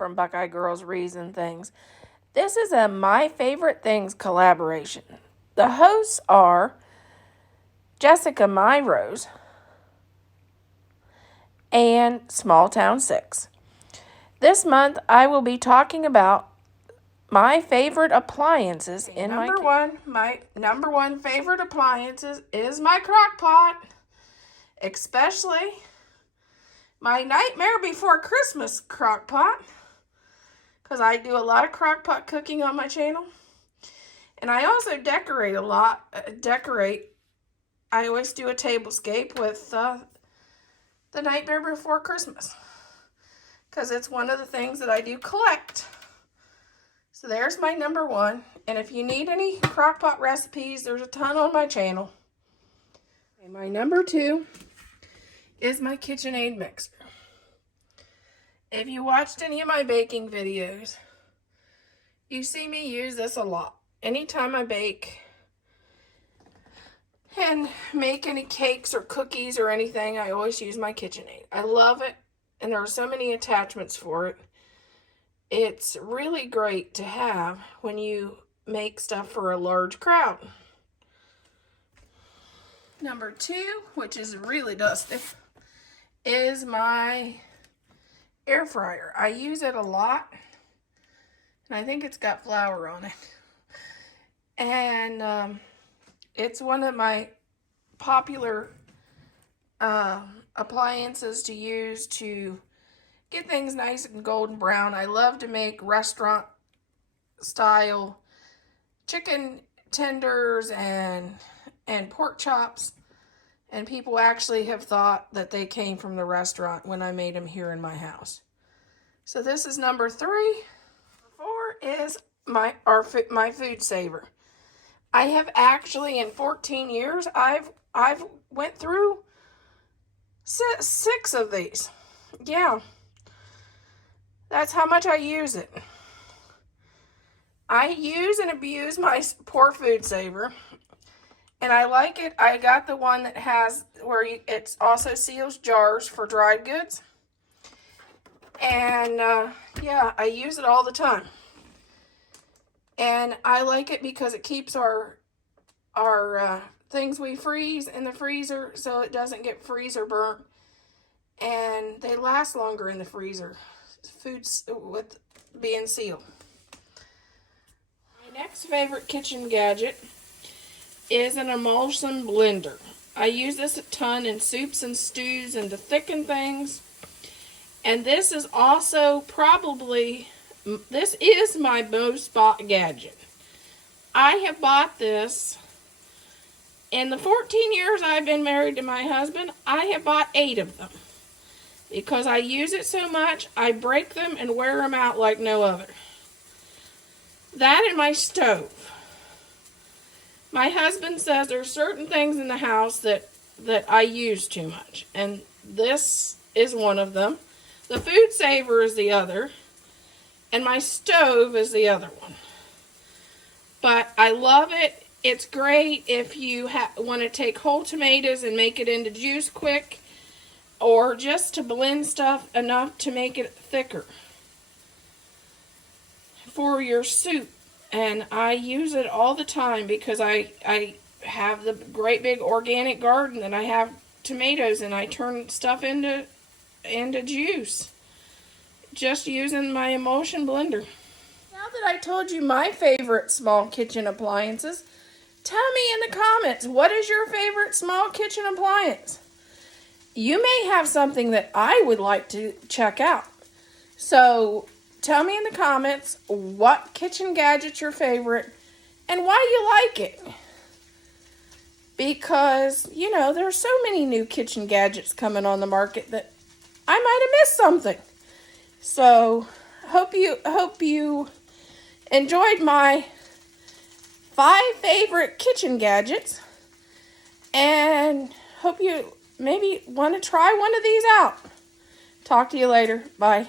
from Buckeye Girls Reason Things. This is a My Favorite Things collaboration. The hosts are Jessica Rose and Small Town 6. This month I will be talking about my favorite appliances in my kitchen. My number one favorite appliances is my crock pot, especially my Nightmare Before Christmas crock pot, because I do a lot of crock pot cooking on my channel. And I also decorate a lot. I always do a tablescape with the Nightmare Before Christmas, because it's one of the things that I do collect. So there's my number one. And if you need any crock pot recipes, there's a ton on my channel. And my number two is my KitchenAid Mixer. If you watched any of my baking videos, you see me use this a lot. Anytime I bake and make any cakes or cookies or anything, I always use my KitchenAid. I love it, and there are so many attachments for it. It's really great to have when you make stuff for a large crowd. Number two, which is really dusty, is my air fryer. I use it a lot, and I think it's got flour on it. And it's one of my popular appliances to use to get things nice and golden brown. I love to make restaurant style chicken tenders and pork chops. And people actually have thought that they came from the restaurant when I made them here in my house. So this is number three. Four is my food saver. I have actually, in 14 years, I've went through six of these. Yeah. That's how much I use it. I use and abuse my poor food saver. And I like it. I got the one that has where it also seals jars for dried goods. And yeah, I use it all the time. And I like it because it keeps our things we freeze in the freezer so it doesn't get freezer burnt. And they last longer in the freezer. Foods with being sealed. My next favorite kitchen gadget is an Emulsion Blender. I use this a ton in soups and stews and to thicken things. And this is also this is my most bought gadget. I have bought this in the 14 years I've been married to my husband. I have bought 8 of them. Because I use it so much, I break them and wear them out like no other. That and my stove. My husband says there's certain things in the house that I use too much. And this is one of them. The food saver is the other. And my stove is the other one. But I love it. It's great if you want to take whole tomatoes and make it into juice quick. Or just to blend stuff enough to make it thicker for your soup. And I use it all the time because I have the great big organic garden and I have tomatoes and I turn stuff into juice just using my Emulsion Blender. Now that I told you my favorite small kitchen appliances, tell me in the comments, what is your favorite small kitchen appliance? You may have something that I would like to check out. So tell me in the comments what kitchen gadget's your favorite and why you like it. Because, you know, there's so many new kitchen gadgets coming on the market that I might have missed something. So hope you enjoyed my 5 favorite kitchen gadgets. And hope you maybe want to try one of these out. Talk to you later. Bye.